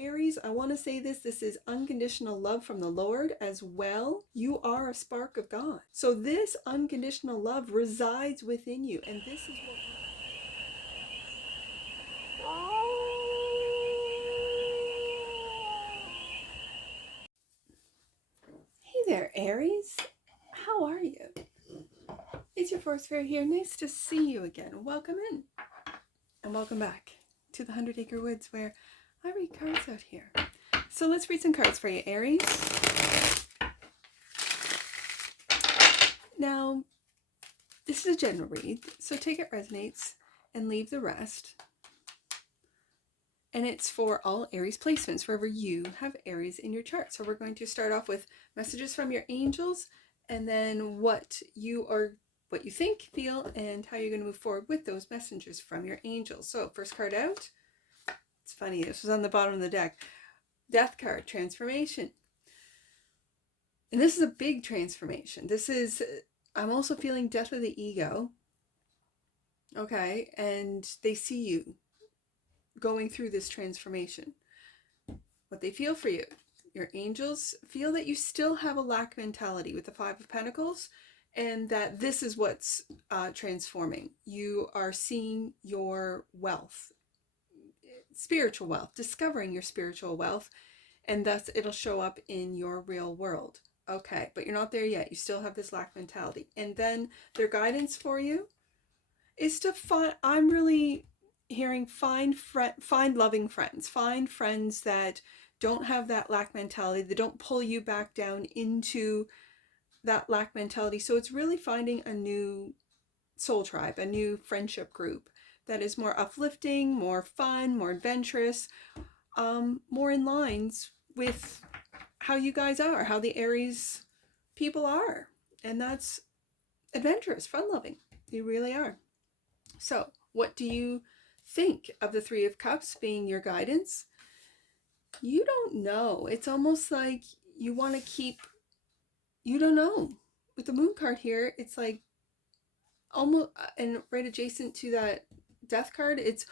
Aries, I want to say this is unconditional love from the Lord as well. You are a spark of God. So this unconditional love resides within you. And this is what... Hey there, Aries. How are you? It's your force fairy here. Nice to see you again. Welcome in. And welcome back to the 100 Acre Woods, where I read cards out here. So let's read some cards for you, Aries. Now, this is a general read, so take it resonates and leave the rest. And it's for all Aries placements, wherever you have Aries in your chart. So we're going to start off with messages from your angels, and then what you think, feel, and how you're going to move forward with those messengers from your angels. So first card out. It's funny, this was on the bottom of the deck. Death card, transformation. And this is a big transformation. I'm also feeling death of the ego. Okay, and they see you going through this transformation. What they feel for you. Your angels feel that you still have a lack mentality with the Five of Pentacles, and that this is what's transforming. You are seeing your wealth, spiritual wealth, discovering your spiritual wealth, and thus it'll show up in your real world. Okay, but you're not there yet. You still have this lack mentality. And then their guidance for you is to find, I'm really hearing, find loving friends. Find friends that don't have that lack mentality, that don't pull you back down into that lack mentality. So it's really finding a new soul tribe, a new friendship group that is more uplifting, more fun, more adventurous, more in lines with how you guys are, how the Aries people are. And that's adventurous, fun-loving. You really are. So what do you think of the Three of Cups being your guidance? You don't know. It's almost like you want to keep, you don't know. With the Moon card here, it's like almost, and right adjacent to that Death card, it's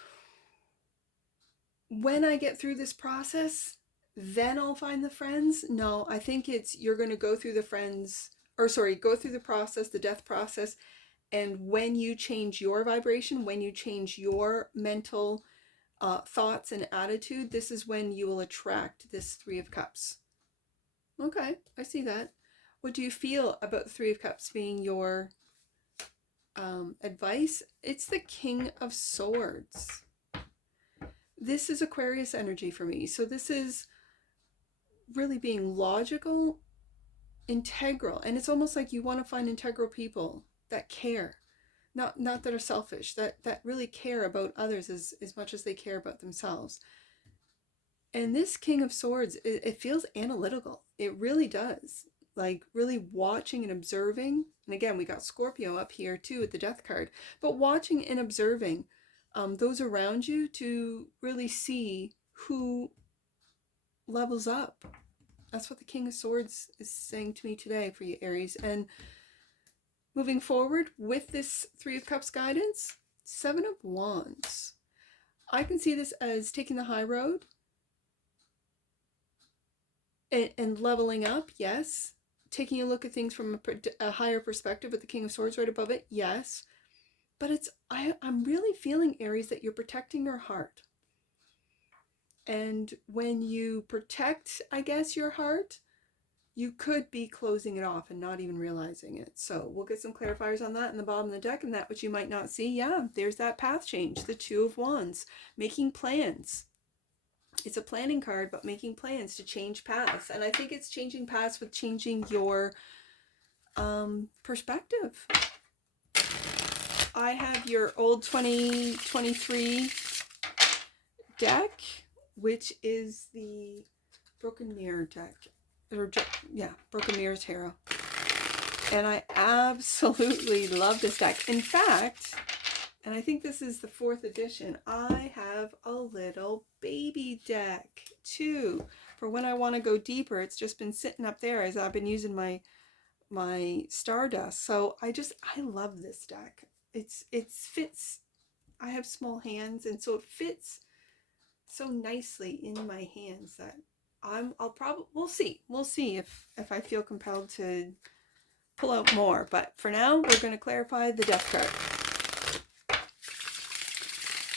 when I get through this process, then I'll find the friends. No, I think it's you're going to go through the go through the process, the death process, and when you change your vibration, when you change your mental thoughts and attitude, this is when you will attract this Three of Cups. Okay, I see that. What do you feel about the Three of Cups being your advice? It's the King of Swords. This is Aquarius energy for me. So this is really being logical, integral, and it's almost like you want to find integral people that care, not that are selfish, that really care about others as much as they care about themselves. And this King of Swords, it feels analytical. It really does. Like really watching and observing. And again, we got Scorpio up here too with the Death card. But watching and observing those around you to really see who levels up. That's what the King of Swords is saying to me today for you, Aries. And moving forward with this Three of Cups guidance, Seven of Wands. I can see this as taking the high road and leveling up, yes. Taking a look at things from a higher perspective with the King of Swords right above it, yes. But I'm really feeling, Aries, that you're protecting your heart. And when you protect, I guess, your heart, you could be closing it off and not even realizing it. So we'll get some clarifiers on that in the bottom of the deck, and that which you might not see. Yeah, there's that path change, the Two of Wands, making plans. It's a planning card, but making plans to change paths. And I think it's changing paths with changing your perspective. I have your old 2023 deck, which is the Broken Mirror deck. Broken Mirror Tarot. And I absolutely love this deck. In fact, and I think this is the 4th edition, I have a little baby deck too. For when I want to go deeper, it's just been sitting up there as I've been using my Stardust. So I love this deck. It fits. I have small hands, and so it fits so nicely in my hands that we'll see if I feel compelled to pull out more. But for now, we're going to clarify the death card.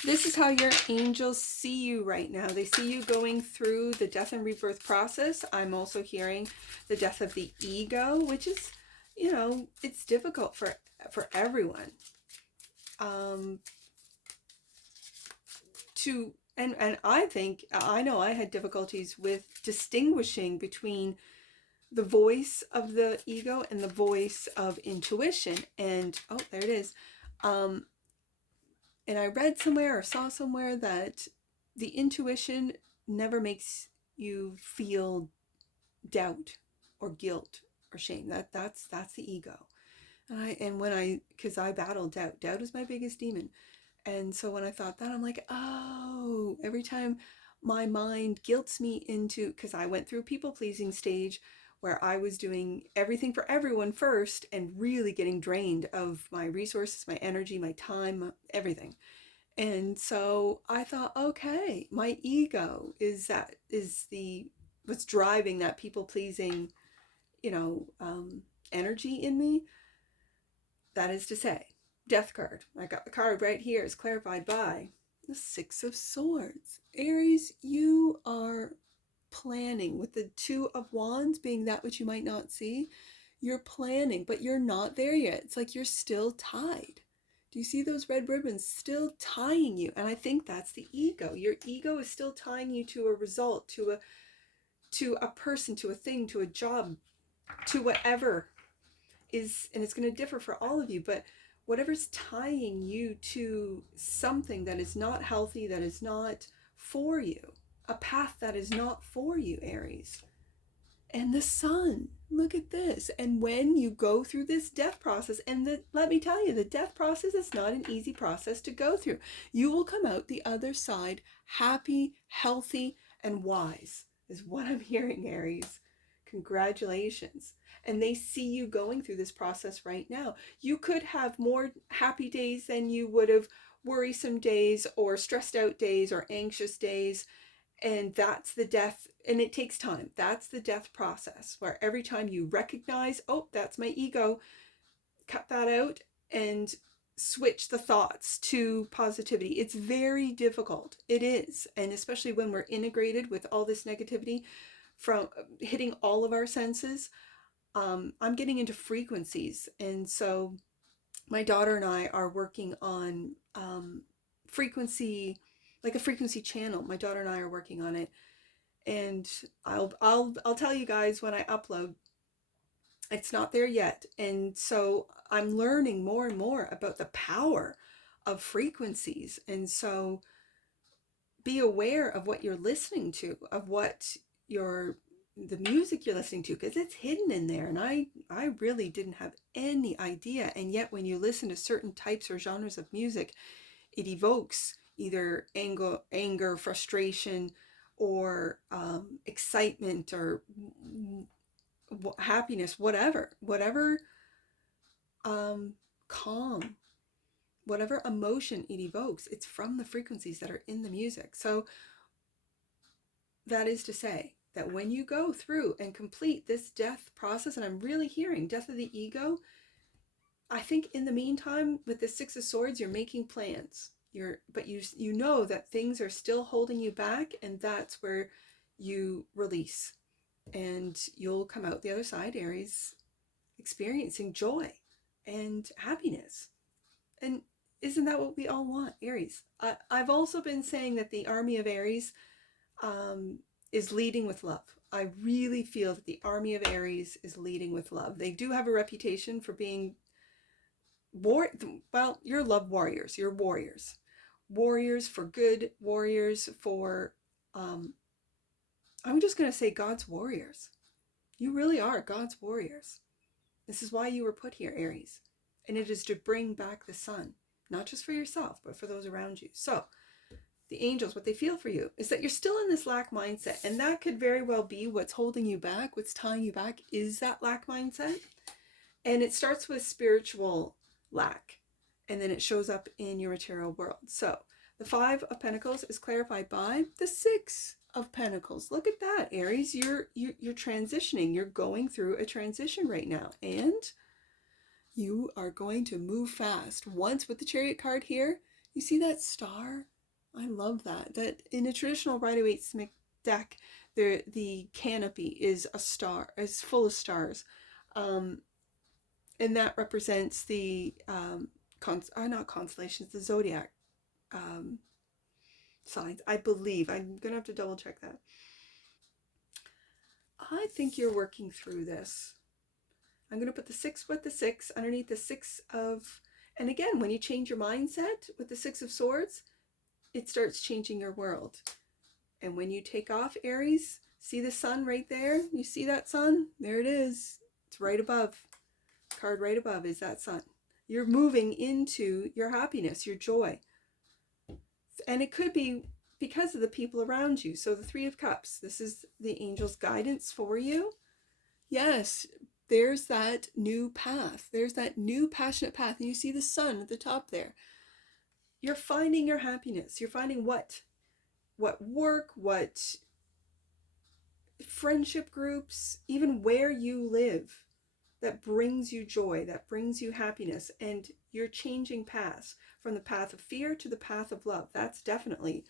This is how your angels see you right now. They see you going through the death and rebirth process. I'm also hearing the death of the ego, which is, you know, it's difficult for everyone. And I think, I know I had difficulties with distinguishing between the voice of the ego and the voice of intuition. And oh, there it is. And I read somewhere or saw somewhere that the intuition never makes you feel doubt or guilt or shame. That's the ego. Because I battled doubt. Doubt is my biggest demon. And so when I thought that, I'm like, oh, every time my mind guilts me into, because I went through a people-pleasing stage where I was doing everything for everyone first and really getting drained of my resources, my energy, my time, everything. And so I thought, okay, my ego is what's driving that people-pleasing, energy in me. That is to say, death card. I got the card right here. Is clarified by the Six of Swords. Aries, you are planning with the Two of Wands being that which you might not see. You're planning, but you're not there yet. It's like you're still tied. Do you see those red ribbons still tying you? And I think that's the ego. Your ego is still tying you to a result, to a person, to a thing, to a job, to whatever is, and it's going to differ for all of you, but whatever's tying you to something that is not healthy, that is not for you, a path that is not for you, Aries. And the sun, look at this. And when you go through this death process, and let me tell you, the death process is not an easy process to go through. You will come out the other side happy, healthy, and wise, is what I'm hearing, Aries. Congratulations. And they see you going through this process right now. You could have more happy days than you would have worrisome days or stressed out days or anxious days. And that's the death, and it takes time. That's the death process, where every time you recognize, oh, that's my ego, cut that out and switch the thoughts to positivity. It's very difficult. It is. And especially when we're integrated with all this negativity from hitting all of our senses. I'm getting into frequencies. And so my daughter and I are working on frequency, like a frequency channel. My daughter and I are working on it. And I'll tell you guys when I upload. It's not there yet. And so I'm learning more and more about the power of frequencies. And so be aware of what you're listening to, of what the music you're listening to, because it's hidden in there. And I really didn't have any idea. And yet when you listen to certain types or genres of music, it evokes either anger, frustration, or excitement, or happiness, whatever calm, whatever emotion it evokes. It's from the frequencies that are in the music. So that is to say that when you go through and complete this death process, and I'm really hearing death of the ego, I think in the meantime, with the Six of Swords, you're making plans. But you know that things are still holding you back, and that's where you release. And you'll come out the other side, Aries, experiencing joy and happiness. And isn't that what we all want, Aries? I've also been saying that the army of Aries is leading with love. I really feel that the army of Aries is leading with love. They do have a reputation for being you're love warriors. You're warriors. Warriors for good, warriors for, I'm just going to say God's warriors. You really are God's warriors. This is why you were put here, Aries. And it is to bring back the sun, not just for yourself, but for those around you. So the angels, what they feel for you is that you're still in this lack mindset. And that could very well be what's holding you back, what's tying you back, is that lack mindset. And it starts with spiritual lack, and then it shows up in your material world. So The Five of Pentacles is clarified by the Six of Pentacles. Look at that, Aries. You're transitioning. You're going through a transition right now, and you are going to move fast. Once with the Chariot card here, you see that star? I love that. That in a traditional Rider-Waite deck, the canopy is a star, is full of stars, and that represents the not constellations, the zodiac signs, I believe. I'm gonna have to double check that. I think you're working through this. I'm gonna put the six with the six underneath the six of, and again, when you change your mindset with the Six of Swords, it starts changing your world. And when you take off, Aries, see the sun right there? You see that sun? There it is. It's right above. Card right above is that sun. You're moving into your happiness, your joy. And it could be because of the people around you. So the Three of Cups, this is the angel's guidance for you. Yes, there's that new path. There's that new passionate path. And you see the sun at the top there. You're finding your happiness. You're finding what work, what friendship groups, even where you live, that brings you joy, that brings you happiness. And you're changing paths from the path of fear to the path of love. That's definitely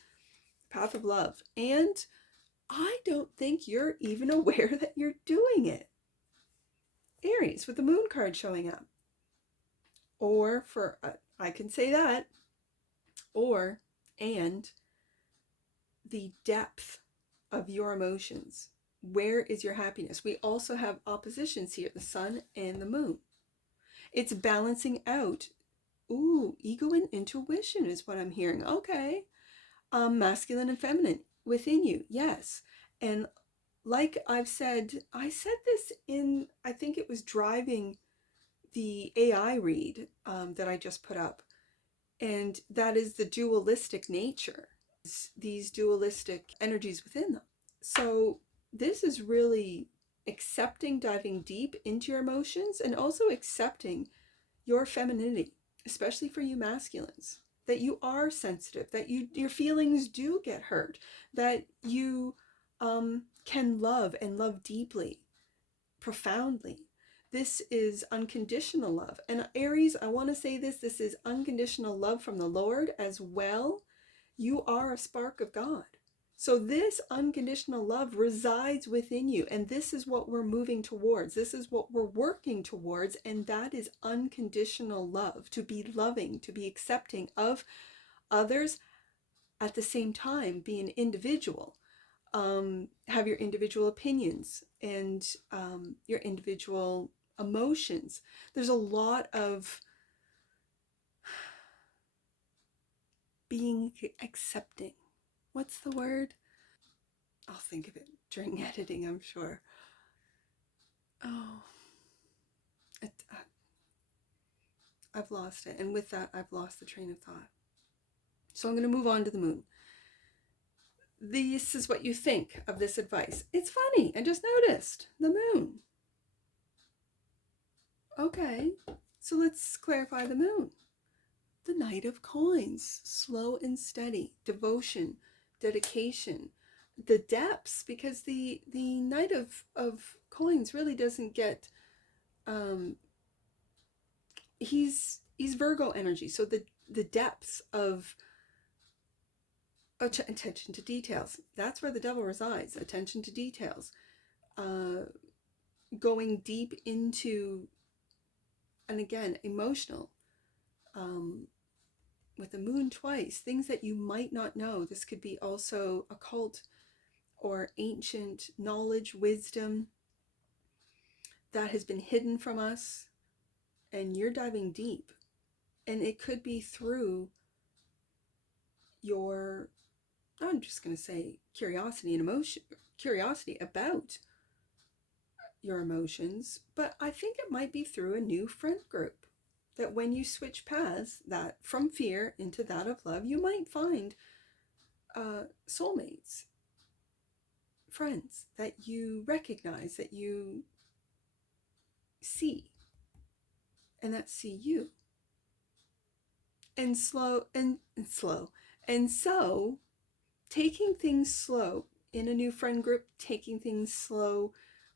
the path of love. And I don't think you're even aware that you're doing it. Aries, with the moon card showing up. Or for, I can say that, and the depth of your emotions. Where is your happiness? We also have oppositions here, the sun and the moon. It's balancing out. Ooh, ego and intuition is what I'm hearing. Okay. Masculine and feminine within you. Yes. And like I said this in, I think it was driving the AI read that I just put up. And that is the dualistic nature, these dualistic energies within them. So this is really accepting, diving deep into your emotions, and also accepting your femininity, especially for you masculines, that you are sensitive, that your feelings do get hurt, that you can love and love deeply, profoundly. This is unconditional love. And Aries, I want to say this is unconditional love from the Lord as well. You are a spark of God. So this unconditional love resides within you, and this is what we're moving towards. This is what we're working towards, and that is unconditional love, to be loving, to be accepting of others, at the same time be an individual. Have your individual opinions and your individual emotions. There's a lot of being accepting. What's the word? I'll think of it during editing, I'm sure. Oh, I've lost it. And with that, I've lost the train of thought. So I'm going to move on to the moon. This is what you think of this advice. It's funny. I just noticed the moon. Okay, so let's clarify the moon. The Knight of Coins, slow and steady, devotion, dedication, the depths, because the Knight of Coins really doesn't get, he's Virgo energy, so the depths of attention to details. That's where the devil resides, attention to details. Going deep into, and again, emotional, with the moon twice, things that you might not know. This could be also occult or ancient knowledge, wisdom that has been hidden from us, and you're diving deep. And it could be through your, I'm just going to say, curiosity and emotion, curiosity about your emotions, but I think it might be through a new friend group. That when you switch paths, that from fear into that of love, you might find soulmates, friends that you recognize, that you see, and that see you. And slow And so taking things slow in a new friend group, taking things slow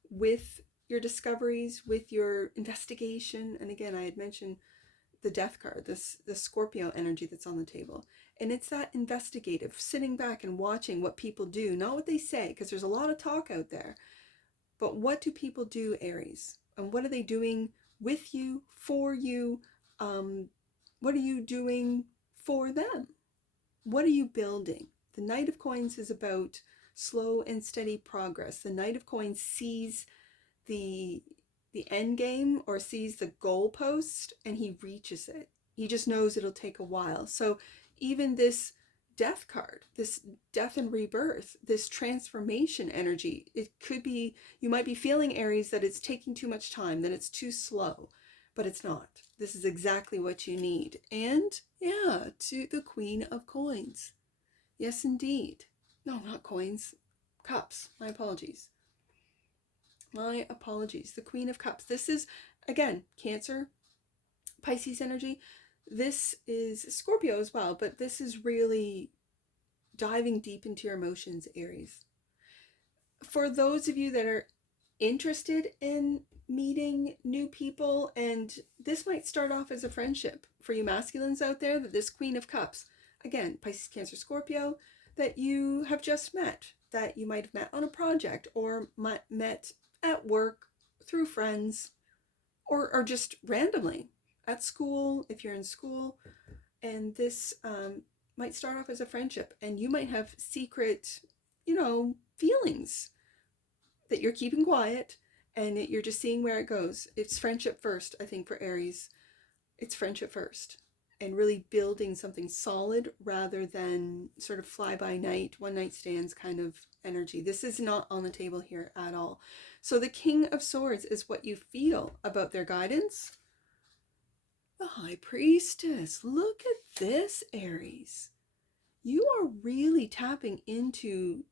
with your discoveries, with your investigation. And again, I had mentioned the death card, the Scorpio energy that's on the table. And it's that investigative, sitting back and watching what people do, not what they say, because there's a lot of talk out there. But what do people do, Aries? And what are they doing with you, for you? What are you doing for them? What are you building? The Knight of Coins is about slow and steady progress. The Knight of Coins sees the end game, or sees the goalpost, and he reaches it. He just knows it'll take a while. So even this death card, this death and rebirth, this transformation energy, it could be, you might be feeling, Aries, that it's taking too much time, that it's too slow, but it's not. This is exactly what you need. And yeah, to the Queen of Coins. Yes, indeed. No, not coins. Cups. My apologies. My apologies. The Queen of Cups. This is, again, Cancer, Pisces energy. This is Scorpio as well, but this is really diving deep into your emotions, Aries. For those of you that are interested in meeting new people, and this might start off as a friendship for you masculines out there, that this Queen of Cups, again, Pisces, Cancer, Scorpio, that you have just met, that you might have met on a project, or met at work, through friends, or just randomly at school, if you're in school. And this might start off as a friendship, and you might have secret, feelings that you're keeping quiet, and you're just seeing where it goes. It's friendship first, I think, for Aries. It's friendship first, and really building something solid rather than sort of fly by night, one night stands kind of energy. This is not on the table here at all. So the King of Swords is what you feel about their guidance. The High Priestess. Look at this, Aries. You are really tapping into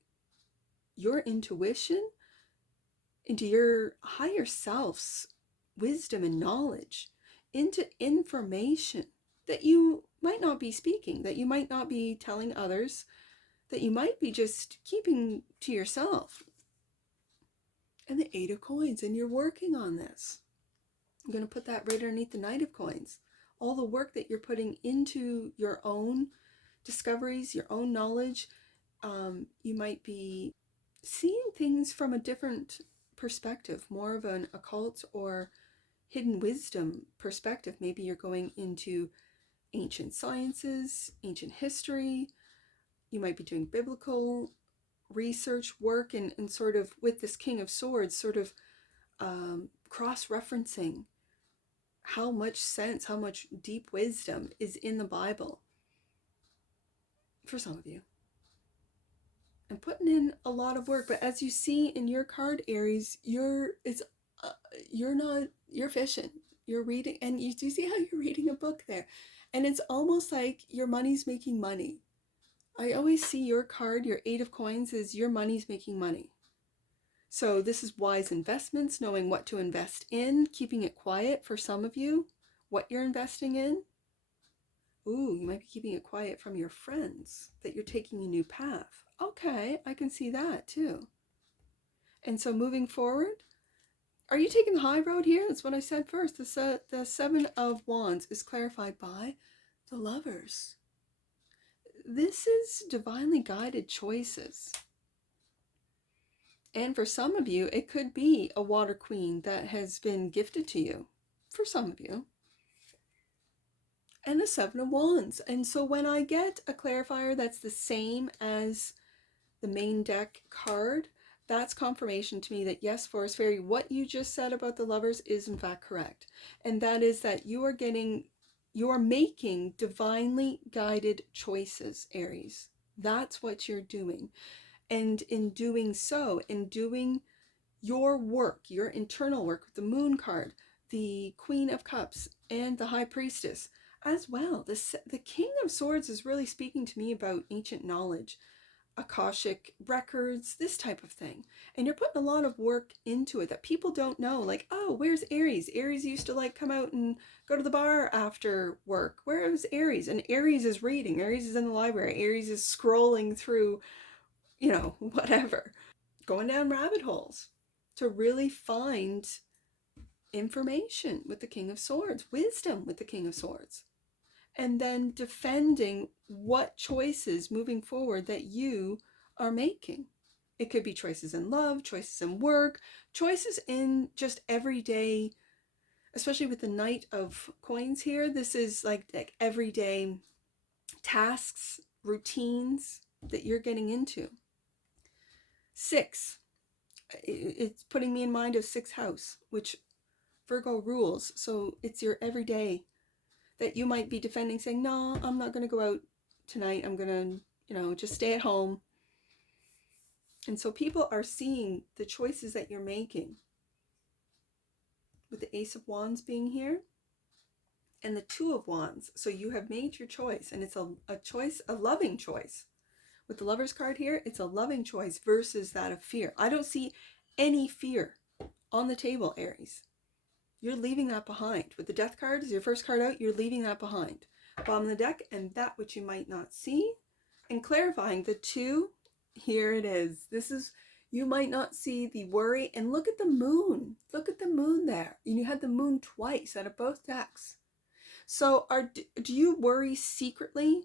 your intuition, into your higher self's wisdom and knowledge, into information that you might not be speaking, that you might not be telling others, that you might be just keeping to yourself. And the Eight of Coins, and you're working on this. I'm going to put that right underneath the Knight of Coins. All the work that you're putting into your own discoveries, your own knowledge. You might be seeing things from a different perspective, more of an occult or hidden wisdom perspective. Maybe you're going into ancient sciences, ancient history. You might be doing biblical research work, and sort of with this King of Swords, sort of cross-referencing how much sense, how much deep wisdom is in the Bible for some of you. And putting in a lot of work. But as you see in your card, Aries, you're fishing. You're reading, and you do see how you're reading a book there. And it's almost like your money's making money. I always see your card, your Eight of Coins, is your money's making money. So this is wise investments, knowing what to invest in, keeping it quiet for some of you, what you're investing in. Ooh, you might be keeping it quiet from your friends, that you're taking a new path. Okay, I can see that too. And so moving forward, are you taking the high road here? That's what I said first. The Seven of Wands is clarified by the Lovers. This is divinely guided choices. And for some of you, it could be a water queen that has been gifted to you. For some of you. And the Seven of Wands. And so when I get a clarifier that's the same as the main deck card, that's confirmation to me that yes, Forest Fairy, what you just said about the Lovers is in fact correct. And that is that you are making divinely guided choices, Aries. That's what you're doing. And in doing so, in doing your work, your internal work with the Moon card, the Queen of Cups, and the High Priestess as well. The King of Swords is really speaking to me about ancient knowledge, Akashic records, this type of thing. And you're putting a lot of work into it that people don't know. Like, oh, where's Aries? Aries used to like come out and go to the bar after work. Where is Aries? And Aries is reading. Aries is in the library. Aries is scrolling through, whatever. Going down rabbit holes to really find information with the King of Swords, wisdom with the King of Swords, and then defending what choices moving forward that you are making. It could be choices in love, choices in work, choices in just everyday, especially with the Knight of Coins here. This is like everyday tasks, routines that you're getting into. 6, it's putting me in mind of 6th house, which Virgo rules. So it's your everyday that you might be defending, saying, no, I'm not going to go out tonight. I'm going to, just stay at home. And so people are seeing the choices that you're making. With the Ace of Wands being here and the 2 of Wands. So you have made your choice, and it's a choice, a loving choice. With the Lover's card here, it's a loving choice versus that of fear. I don't see any fear on the table, Aries. You're leaving that behind. With the Death card, is your first card out, you're leaving that behind. Bottom of the deck, and that which you might not see. And clarifying the 2, here it is. This is, you might not see the worry. And look at the moon. Look at the moon there. And you had the moon twice out of both decks. So do you worry secretly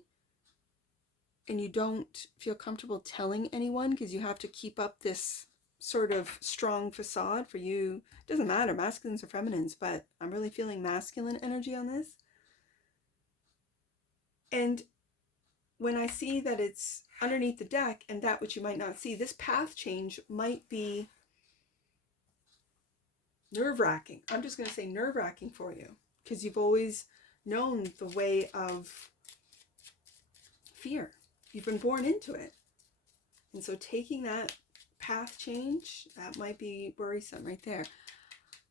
and you don't feel comfortable telling anyone because you have to keep up this sort of strong facade for you? It doesn't matter, masculines or feminines, but I'm really feeling masculine energy on this. And when I see that it's underneath the deck and that which you might not see, this path change might be nerve-wracking. I'm just going to say nerve-wracking for you because you've always known the way of fear. You've been born into it. And so taking that path change, that might be worrisome right there.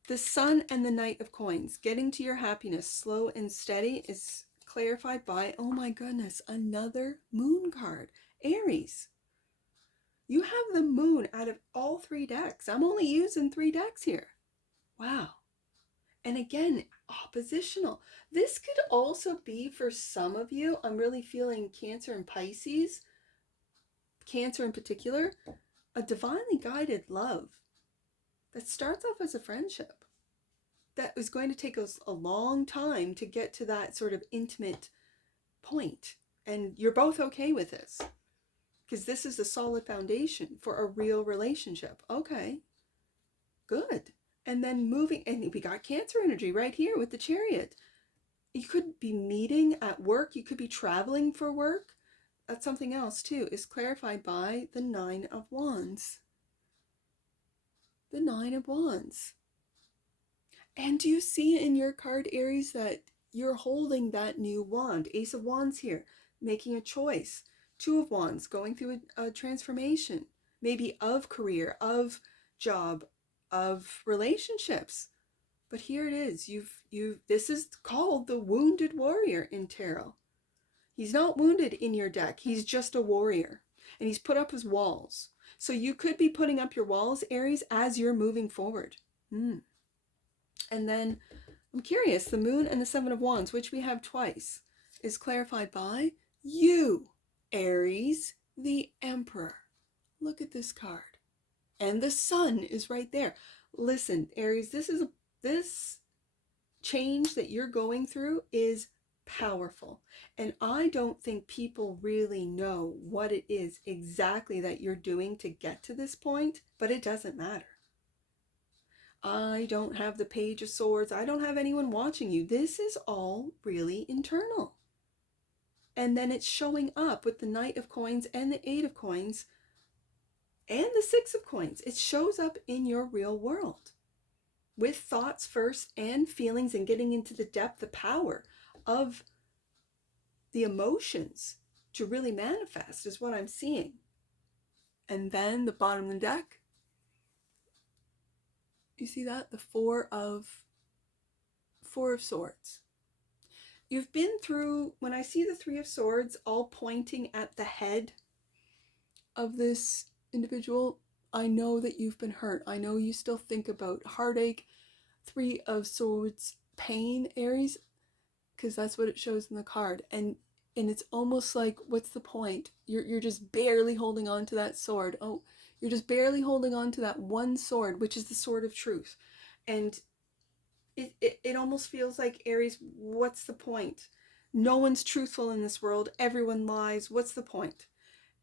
The Sun and the Knight of Coins, getting to your happiness slow and steady, is clarified by, oh my goodness, another moon card. Aries, you have the moon out of all 3 decks. I'm only using 3 decks here. Wow. And again, oppositional. This could also be for some of you, I'm really feeling Cancer and Pisces, Cancer in particular, a divinely guided love that starts off as a friendship that is going to take us a long time to get to that sort of intimate point. And you're both okay with this because this is a solid foundation for a real relationship. Okay, good. And then moving, and we got Cancer energy right here with the Chariot. You could be meeting at work. You could be traveling for work. That's something else too, is clarified by the 9 of Wands. The 9 of Wands. And do you see in your card, Aries, that you're holding that new wand? Ace of Wands here, making a choice. 2 of Wands, going through a transformation, maybe of career, of job, of relationships. But here it is. This is called the Wounded Warrior in tarot. He's not wounded in your deck. He's just a warrior. And he's put up his walls. So you could be putting up your walls, Aries, as you're moving forward. And then, I'm curious, the Moon and the 7 of Wands, which we have twice, is clarified by you, Aries, the Emperor. Look at this card. And the Sun is right there. Listen, Aries, this change that you're going through is powerful. And I don't think people really know what it is exactly that you're doing to get to this point, but it doesn't matter. I don't have the Page of Swords. I don't have anyone watching you. This is all really internal. And then it's showing up with the Knight of Coins and the 8 of Coins and the 6 of Coins. It shows up in your real world with thoughts first and feelings, and getting into the depth, the power of the emotions to really manifest is what I'm seeing. And then the bottom of the deck, you see that? The Four of Swords. You've been through, when I see the 3 of Swords all pointing at the head of this individual, I know that you've been hurt. I know you still think about heartache, Three of Swords, pain, Aries, because that's what it shows in the card. And it's almost like, what's the point? You're just barely holding on to that sword. Oh, you're just barely holding on to that one sword, which is the sword of truth. And it almost feels like, Aries, what's the point? No one's truthful in this world. Everyone lies. What's the point?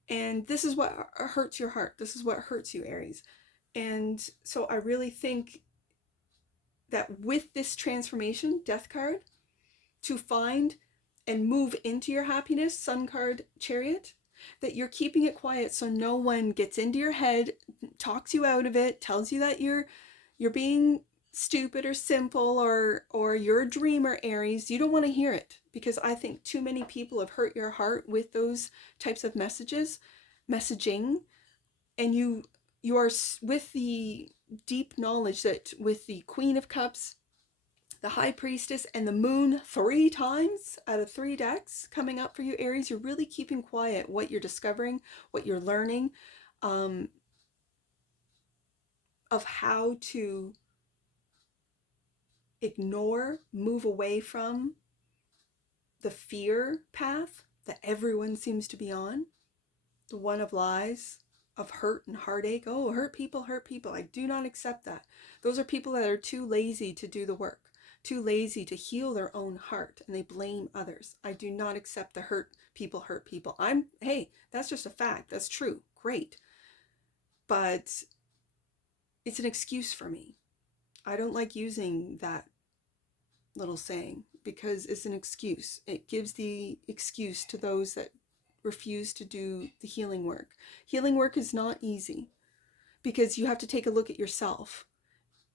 And this is what hurts your heart. This is what hurts you, Aries. And so I really think that with this transformation, Death card, to find and move into your happiness, Sun card, Chariot, that you're keeping it quiet so no one gets into your head, talks you out of it, tells you that you're being stupid or simple, or you're a dreamer, Aries. You don't want to hear it, because I think too many people have hurt your heart with those types of messaging, and you are with the deep knowledge that with the Queen of Cups, the High Priestess, and the Moon 3 times out of 3 decks coming up for you, Aries, you're really keeping quiet what you're discovering, what you're learning, of how to ignore, move away from the fear path that everyone seems to be on, the one of lies, of hurt and heartache. Oh, hurt people. I do not accept that. Those are people that are too lazy to do the work, too lazy to heal their own heart, and they blame others. I do not accept the hurt people. Hey, that's just a fact. That's true. Great. But it's an excuse for me. I don't like using that little saying because it's an excuse. It gives the excuse to those that refuse to do the healing work. Healing work is not easy because you have to take a look at yourself.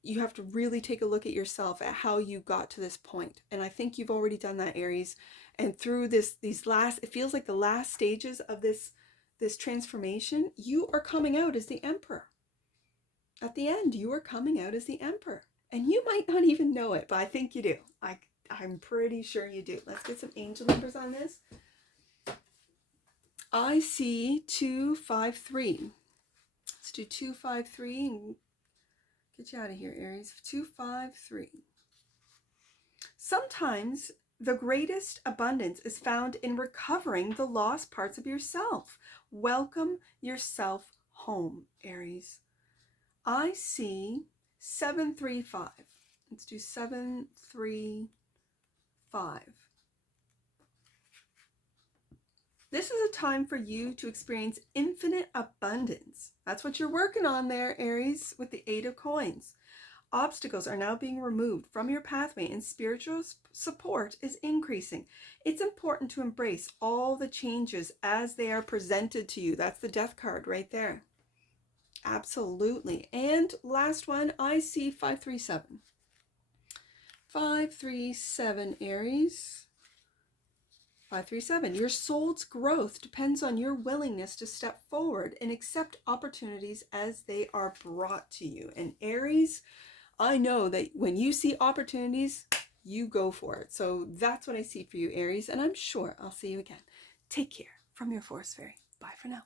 You have to really take a look at yourself, at how you got to this point. And I think you've already done that, Aries. And through it feels like the last stages of this transformation, you are coming out as the Emperor. At the end, you are coming out as the Emperor. And you might not even know it, but I think you do. I'm pretty sure you do. Let's get some angel numbers on this. I see 253. Let's do 253 and get you out of here, Aries. 253. Sometimes the greatest abundance is found in recovering the lost parts of yourself. Welcome yourself home, Aries. I see 735. Let's do 735. This is a time for you to experience infinite abundance. That's what you're working on there, Aries, with the 8 of Coins. Obstacles are now being removed from your pathway and spiritual support is increasing. It's important to embrace all the changes as they are presented to you. That's the Death card right there. Absolutely. And last one, I see 537. 537, Aries. 537. Your soul's growth depends on your willingness to step forward and accept opportunities as they are brought to you. And Aries, I know that when you see opportunities, you go for it. So that's what I see for you, Aries. And I'm sure I'll see you again. Take care from your Forest Fairy. Bye for now.